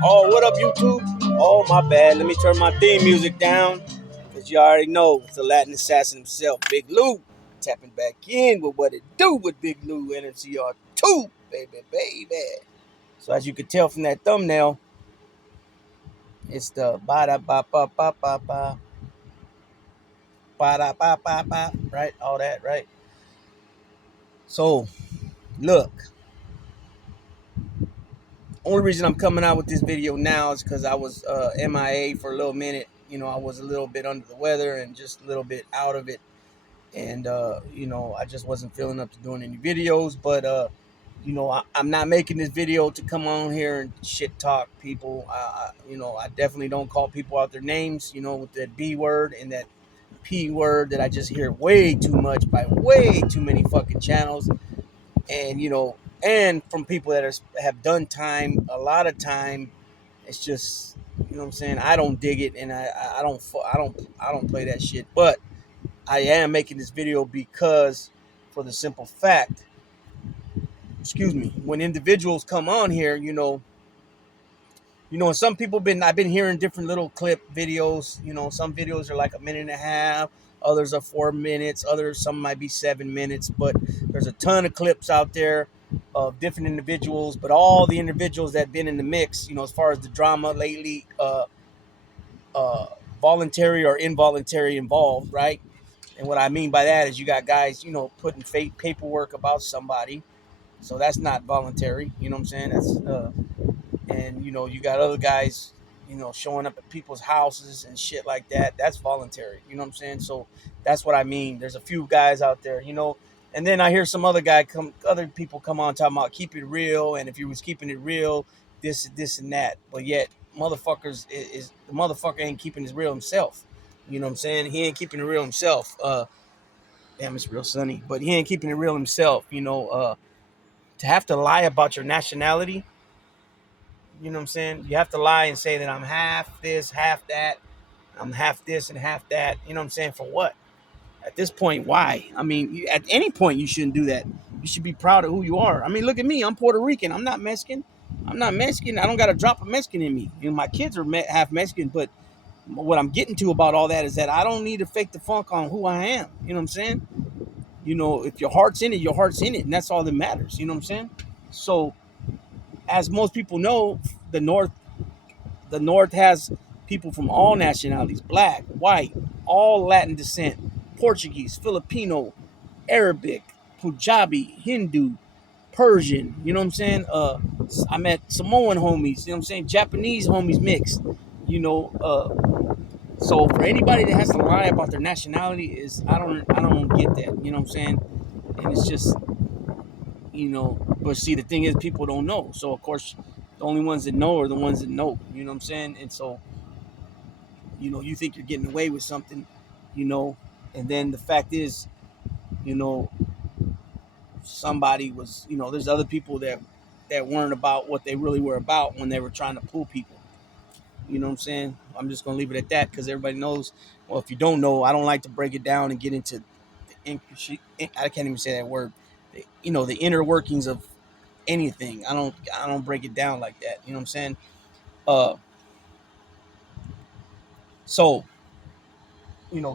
Oh, what up, YouTube? Oh, my bad. Let me turn my theme music down. Because you already know it's the Latin assassin himself, Big Lou. Tapping back in with what it do with Big Lou NFCR2, baby. So as you can tell from that thumbnail, it's the ba-da-ba-ba-ba-ba-ba, ba-da-ba-ba-ba, right? All that, right? So, look. Only reason I'm coming out with this video now is because I was MIA for a little minute. I was a little bit under the weather and just a little bit out of it. And, I just wasn't feeling up to doing any videos. But, I'm not making this video to come on here and shit talk people. I definitely don't call people out their names, with that B word and that P word that I just hear way too much by way too many fucking channels. And and from people that have done time, a lot of time. It's just, what I'm saying, I don't dig it, and I don't play that shit. But I am making this video because, for the simple fact, excuse me, when individuals come on here, and some people I've been hearing different little clip videos. Some videos are like a minute and a half, others are 4 minutes, some might be 7 minutes. But there's a ton of clips out there of different individuals, but all the individuals that have been in the mix, as far as the drama lately, uh, voluntary or involuntary involved, right? And what I mean by that is you got guys, putting fake paperwork about somebody, so that's not voluntary. You know what I'm saying? And you got other guys, showing up at people's houses and shit like that. That's voluntary. You know what I'm saying? So that's what I mean. There's a few guys out there, and then I hear some other people come on talking about keep it real, and if he was keeping it real, this and that. But yet, motherfuckers is the motherfucker ain't keeping it real himself. You know what I'm saying? He ain't keeping it real himself. Damn, it's real sunny, but he ain't keeping it real himself. To have to lie about your nationality. You know what I'm saying? You have to lie and say that I'm half this, half that. I'm half this and half that. You know what I'm saying? For what? At this point, why? I mean, at any point, you shouldn't do that. You should be proud of who you are. I mean, look at me. I'm Puerto Rican. I'm not Mexican. I'm not Mexican. I don't got a drop of Mexican in me. My kids are half Mexican, but what I'm getting to about all that is that I don't need to fake the funk on who I am. You know what I'm saying? If your heart's in it, your heart's in it, and that's all that matters. You know what I'm saying? So, as most people know, the North The North has people from all nationalities: black, white, all Latin descent, Portuguese, Filipino, Arabic, Punjabi, Hindu, Persian. You know what I'm saying? I met Samoan homies. You know what I'm saying? Japanese homies mixed. You know, so for anybody that has to lie about their nationality, I don't get that. You know what I'm saying? And it's just, but see, the thing is, people don't know. So of course, the only ones that know are the ones that know. You know what I'm saying? And so, you think you're getting away with something, you know, and then the fact is, you know, somebody was, there's other people that weren't about what they really were about when they were trying to pull people. You know what I'm saying? I'm just gonna leave it at that because everybody knows. Well, if you don't know, I don't like to break it down and get into I can't even say that word. The inner workings of anything. I don't break it down like that. You know what I'm saying? Uh, so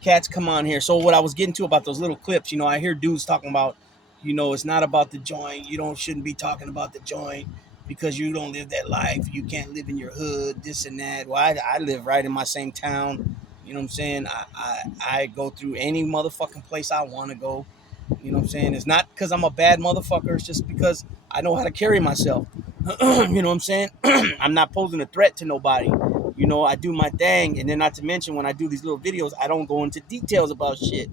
cats come on here. So what I was getting to about those little clips, I hear dudes talking about, it's not about the joint. Shouldn't be talking about the joint because you don't live that life. You can't live in your hood, this and that. Well, I live right in my same town. You know what I'm saying? I go through any motherfucking place I want to go. You know what I'm saying? It's not because I'm a bad motherfucker. It's just because I know how to carry myself. You know what I'm saying? I'm not posing a threat to nobody. I do my thing. And then not to mention, when I do these little videos, I don't go into details about shit.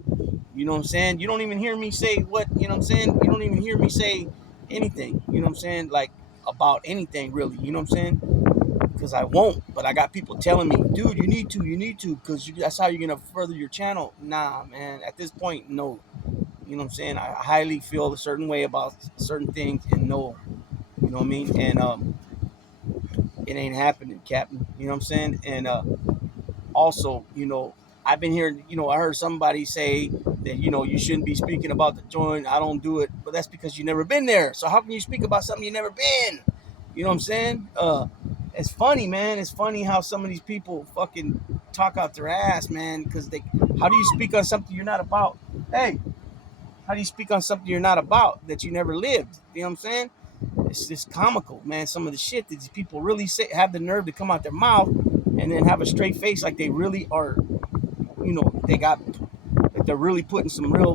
You know what I'm saying? You don't even hear me say you know what I'm saying? You don't even hear me say anything. You know what I'm saying? Like, about anything, really. You know what I'm saying? Because I won't. But I got people telling me, dude, you need to, because that's how you're going to further your channel. Nah, man. At this point, no. You know what I'm saying? I highly feel a certain way about certain things, and no. You know what I mean? And it ain't happening, Captain. You know what I'm saying? And also, I've been hearing, I heard somebody say that, you shouldn't be speaking about the joint. I don't do it. But that's because you've never been there. So how can you speak about something you've never been? You know what I'm saying? it's funny, man. It's funny how some of these people fucking talk out their ass, man. Because they, how do you speak on something you're not about? Hey, how do you speak on something you're not about that you never lived? You know what I'm saying? It's just comical, man. Some of the shit that these people really say, have the nerve to come out their mouth and then have a straight face like they really are. You know, they got, like they're really putting some real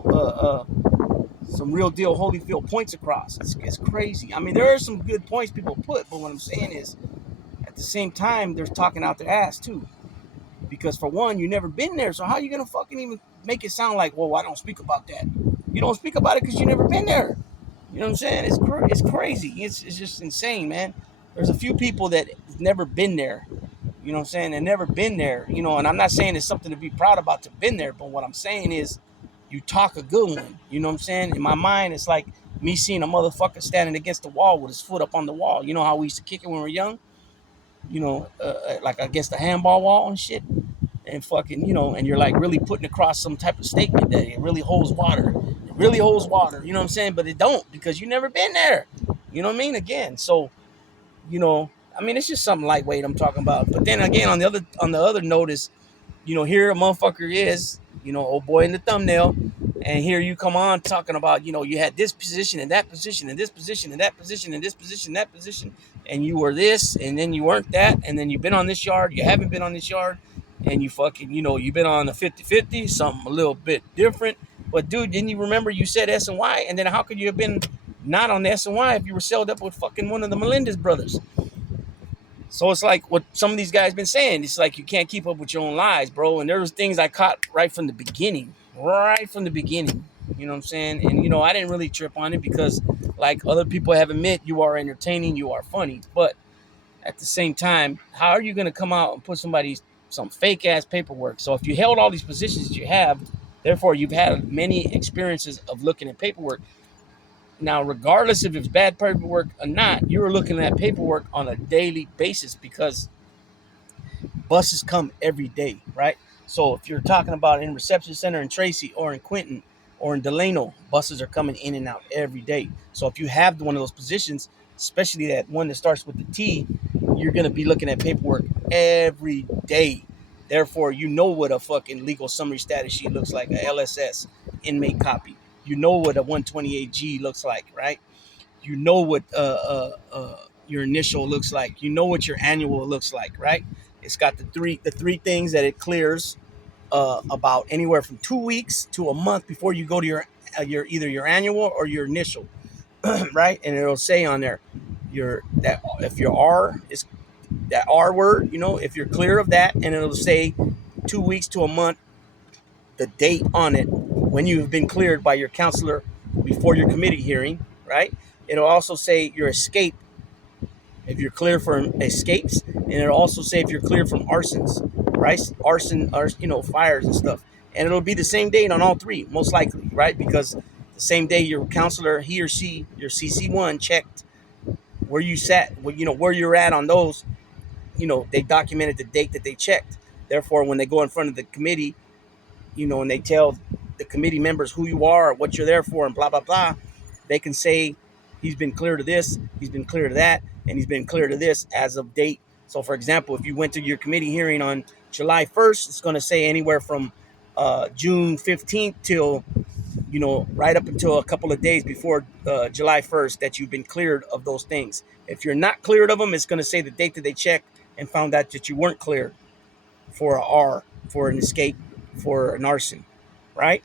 deal Holyfield points across. It's crazy. I mean, there are some good points people put, but what I'm saying is, at the same time, they're talking out their ass too. Because for one, you never been there, so how are you gonna fucking even make it sound like, well, I don't speak about that? You don't speak about it because you never been there. You know what I'm saying? It's crazy. It's just insane, man. There's a few people that never been there. You know what I'm saying? They've never been there. You know, and I'm not saying it's something to be proud about to been there, but what I'm saying is, you talk a good one. You know what I'm saying? In my mind, it's like me seeing a motherfucker standing against the wall with his foot up on the wall. You know how we used to kick it when we were young? You know, like against the handball wall and shit. And fucking, you know, and you're like really putting across some type of statement that it really holds water. It really holds water. You know what I'm saying? But it don't, because you never been there. You know what I mean? Again, so, you know, I mean, it's just something lightweight I'm talking about. But then again, on the other note is, you know, here a motherfucker is, you know, old boy in the thumbnail, and here you come on talking about, you know, you had this position and that position and this position and that position and this position, that position, and you were this, and then you weren't that, and then you've been on this yard, you haven't been on this yard, and you fucking, you know, you've been on the 50-50, something a little bit different. But dude, didn't you remember you said S and Y, and then how could you have been not on the S and Y if you were sold up with fucking one of the Melendez brothers? So it's like what some of these guys been saying. It's like you can't keep up with your own lies, bro. And there was things I caught right from the beginning. Right from the beginning. You know what I'm saying? And, you know, I didn't really trip on it because, like other people have admit, you are entertaining, you are funny. But at the same time, how are you going to come out and put some fake ass paperwork? So if you held all these positions that you have, therefore you've had many experiences of looking at paperwork. Now, regardless if it's bad paperwork or not, you're looking at paperwork on a daily basis because buses come every day, right? So if you're talking about in Reception Center in Tracy or in Quinton or in Delano, buses are coming in and out every day. So if you have one of those positions, especially that one that starts with the T, you're going to be looking at paperwork every day. Therefore, you know what a fucking legal summary status sheet looks like, a LSS, inmate copy. You know what a 128G looks like, right? You know what your initial looks like. You know what your annual looks like, right? It's got the three things that it clears about anywhere from 2 weeks to a month before you go to your either your annual or your initial, right? And it'll say on there that if your R is that R word, you know, if you're clear of that, and it'll say 2 weeks to a month, the date on it when you have been cleared by your counselor before your committee hearing, right? It'll also say your escape, if you're clear from escapes, and it'll also say if you're clear from arsons, right? Arson, you know, fires and stuff. And it'll be the same date on all three, most likely, right? Because the same day your counselor, he or she, your CC1 checked where you sat, you know, where you're at on those, you know, they documented the date that they checked. Therefore, when they go in front of the committee, you know, and they tell the committee members who you are, what you're there for, and blah, blah, blah, they can say he's been clear to this, he's been clear to that, and he's been clear to this as of date. So, for example, if you went to your committee hearing on July 1st, it's going to say anywhere from June 15th till, you know, right up until a couple of days before July 1st that you've been cleared of those things. If you're not cleared of them, it's going to say the date that they checked and found out that you weren't cleared for an R, for an escape, for an arson, right?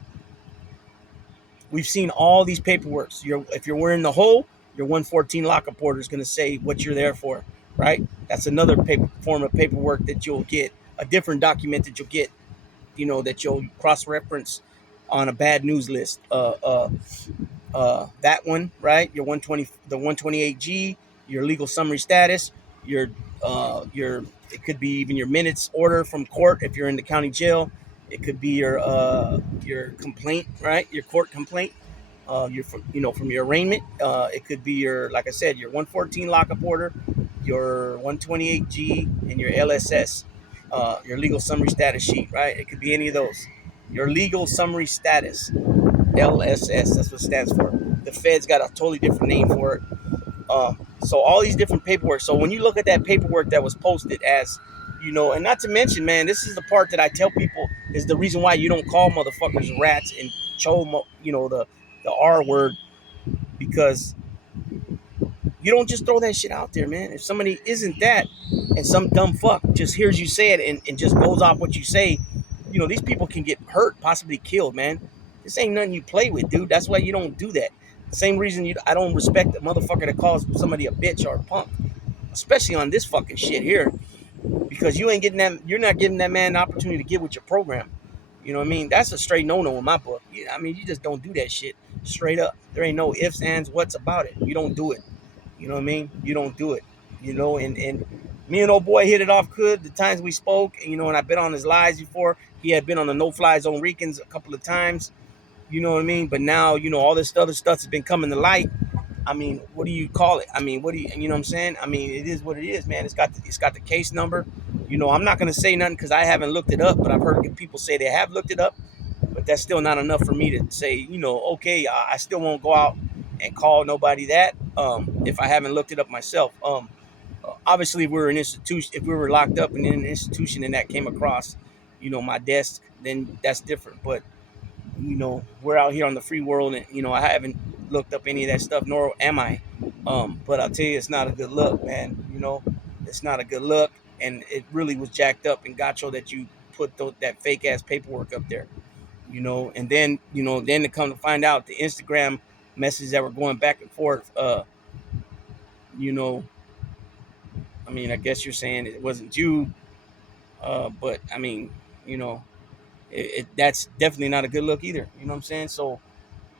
We've seen all these paperworks. If you're wearing the hole, your 114 lockup order is going to say what you're there for, right? That's another form of paperwork that you'll get, a different document that you'll get, you know, that you'll cross-reference on a bad news list. That one, right? Your 120, the 128G, your legal summary status, your it could be even your minutes order from court if you're in the county jail. It could be your complaint, right? Your court complaint, you know, from your arraignment. It could be your, like I said, your 114 lockup order, your 128G, and your LSS, your legal summary status sheet, right? It could be any of those. Your legal summary status, LSS, that's what it stands for. The Fed's got a totally different name for it. So all these different paperwork. So when you look at that paperwork that was posted as, and not to mention, man, this is the part that I tell people is the reason why you don't call motherfuckers rats and the R word, because you don't just throw that shit out there, man. If somebody isn't that, and some dumb fuck just hears you say it and just goes off what you say, these people can get hurt, possibly killed, man. This ain't nothing you play with, dude. That's why you don't do that. Same reason I don't respect a motherfucker that calls somebody a bitch or a punk, especially on this fucking shit here, because you're not giving that man an opportunity to get with your program. You know what I mean? That's a straight no-no in my book. I mean, you just don't do that shit straight up. There ain't no ifs, ands, what's about it. You don't do it. You know what I mean? You don't do it. And me and old boy hit it off good the times we spoke. And I've been on his lives before. He had been on the no-fly zone Ricans a couple of times. You know what I mean? But now, all this other stuff has been coming to light. I mean, what do you call it? I mean, you know what I'm saying? I mean, it is what it is, man. It's got the case number. I'm not gonna say nothing because I haven't looked it up, but I've heard people say they have looked it up. But that's still not enough for me to say, okay, I still won't go out and call nobody that if I haven't looked it up myself. Obviously, if we were an institution, if we were locked up in an institution and that came across, my desk, then that's different. But we're out here on the free world, and I haven't looked up any of that stuff, nor am I. But I'll tell you, it's not a good look, man. It's not a good look, and it really was jacked up and gotcho that you put that fake ass paperwork up there. And then to come to find out the Instagram messages that were going back and forth. You know, I mean, I guess you're saying it wasn't you, but I mean, you know, that's definitely not a good look either. You know what I'm saying? So,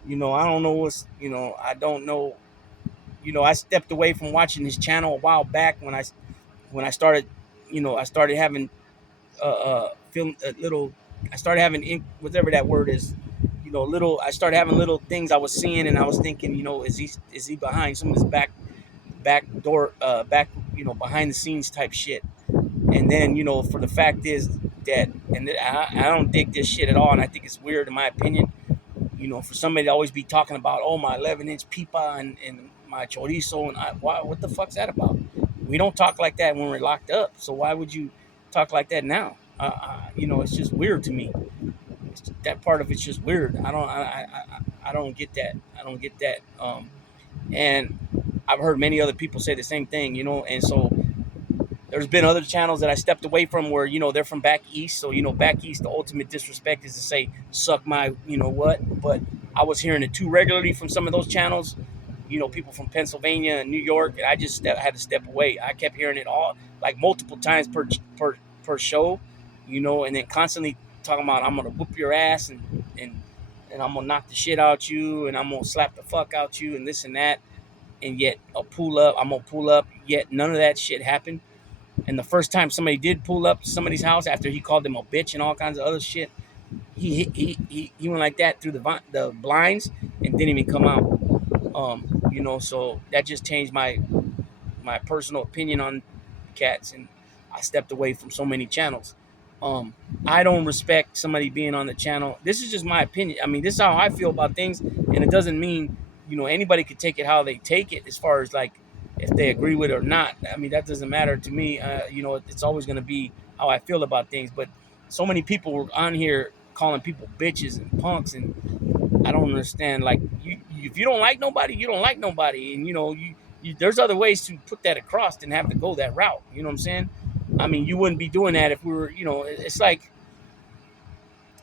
I don't know I don't know. I stepped away from watching his channel a while back when I started, I started having film a little. I started having whatever that word is. Little. I started having little things I was seeing, and I was thinking, is he behind some of this back door, behind the scenes type shit. And then, for the fact is that, and I don't dig this shit at all, and I think it's weird in my opinion. For somebody to always be talking about, oh, my 11-inch pipa and my chorizo, and what the fuck's that about? We don't talk like that when we're locked up. So why would you talk like that now? It's just weird to me. That part of it's just weird. I don't get that. I don't get that. And I've heard many other people say the same thing. And so there's been other channels that I stepped away from where, they're from back east. So, back east, the ultimate disrespect is to say, suck my, what. But I was hearing it too regularly from some of those channels, people from Pennsylvania and New York. And I just had to step away. I kept hearing it all, like multiple times per show, and then constantly talking about, I'm going to whoop your ass and I'm going to knock the shit out you and I'm going to slap the fuck out you and this and that. And yet I'm going to pull up. Yet none of that shit happened. And the first time somebody did pull up to somebody's house after he called them a bitch and all kinds of other shit, he went like that through the blinds and didn't even come out. So that just changed my personal opinion on cats, and I stepped away from so many channels. Um, I don't respect somebody being on the channel. This is just my opinion. I mean, this is how I feel about things, and it doesn't mean anybody could take it how they take it, as far as like if they agree with it or not. I mean, that doesn't matter to me. It's always going to be how I feel about things. But so many people were on here calling people bitches and punks, and I don't understand. Like, if you don't like nobody, you don't like nobody, and there's other ways to put that across than have to go that route. You know what I'm saying? I mean, you wouldn't be doing that if we were, it's like,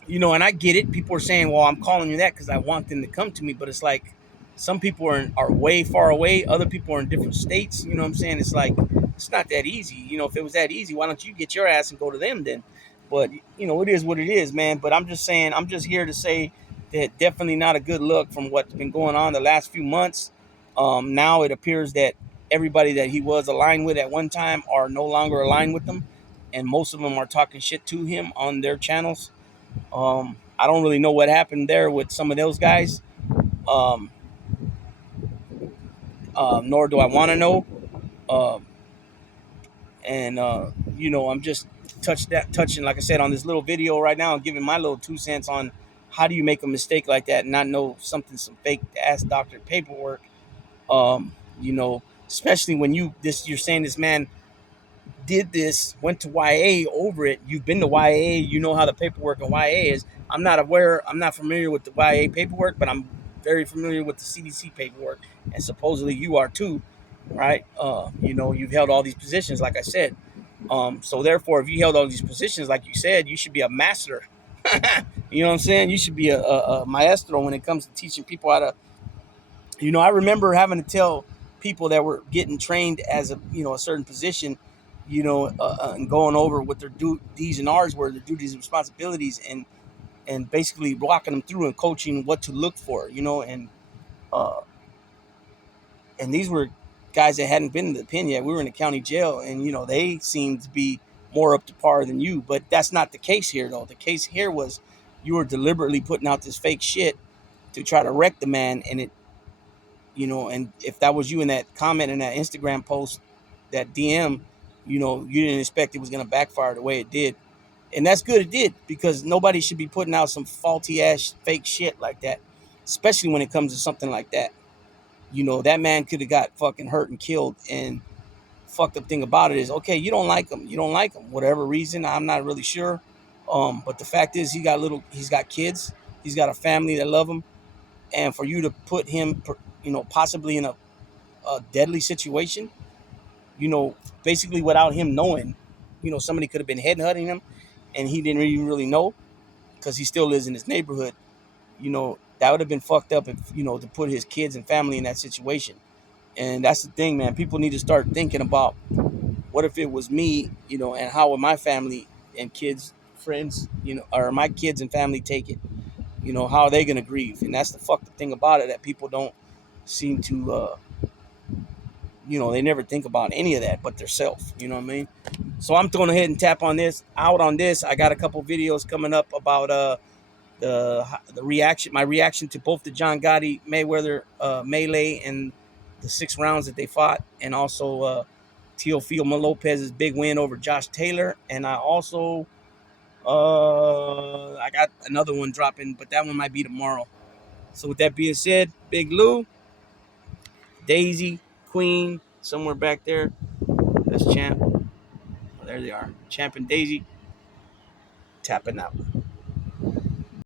and I get it. People are saying, well, I'm calling you that because I want them to come to me. But it's like, some people are way far away. Other people are in different states. You know what I'm saying? It's like, it's not that easy. If it was that easy, why don't you get your ass and go to them then? But, it is what it is, man. But I'm just saying, I'm just here to say that definitely not a good look from what's been going on the last few months. Now it appears that everybody that he was aligned with at one time are no longer aligned with them. And most of them are talking shit to him on their channels. I don't really know what happened there with some of those guys. Um, Nor do I want to know. Um, and I'm just touching, like I said, on this little video right now, and giving my little 2 cents on how do you make a mistake like that and not know some fake ass doctored paperwork. Um, you know, especially when you're saying this man did this, went to YA over it. You've been to YA, you know how the paperwork in YA is. I'm not familiar with the YA paperwork, but I'm very familiar with the CDC paperwork, and supposedly you are too, right? You know, you've held all these positions, like I said. So therefore, if you held all these positions, like you said, you should be a master. You know what I'm saying? You should be a maestro when it comes to teaching people how to. You know, I remember having to tell people that were getting trained as a a certain position, and going over what their D's and R's were, their duties and responsibilities, and basically walking them through and coaching what to look for. Uh, and these were guys that hadn't been in the pen yet. We were in the county jail, and they seemed to be more up to par than you. But that's not the case here, though. The case here was you were deliberately putting out this fake shit to try to wreck the man, and and if that was you in that comment in that Instagram post, that DM, you didn't expect it was going to backfire the way it did. And that's good it did, because nobody should be putting out some faulty ass fake shit like that, especially when it comes to something like that. That man could have got fucking hurt and killed. And fucked up thing about it is, okay, you don't like him. You don't like him. Whatever reason, I'm not really sure. But the fact is, he's got kids. He's got a family that love him. And for you to put him, possibly in a deadly situation, basically without him knowing, somebody could have been headhunting him and he didn't even really know, because he still lives in his neighborhood. That would have been fucked up if, to put his kids and family in that situation. And that's the thing, man. People need to start thinking about, what if it was me, and how would my family and kids, friends, or my kids and family take it? How are they going to grieve? And that's the fucked up thing about it, that people don't seem to, they never think about any of that but themselves. You know what I mean? So I'm going ahead and tap on this out on this. I got a couple videos coming up about the reaction, my reaction to both the John Gotti Mayweather melee and the 6 rounds that they fought, and also Teofimo Lopez's big win over Josh Taylor. And I got another one dropping, but that one might be tomorrow. So with that being said, Big Lou, Daisy, Queen, somewhere back there. That's Champ. Oh, there they are. Champ and Daisy tapping out.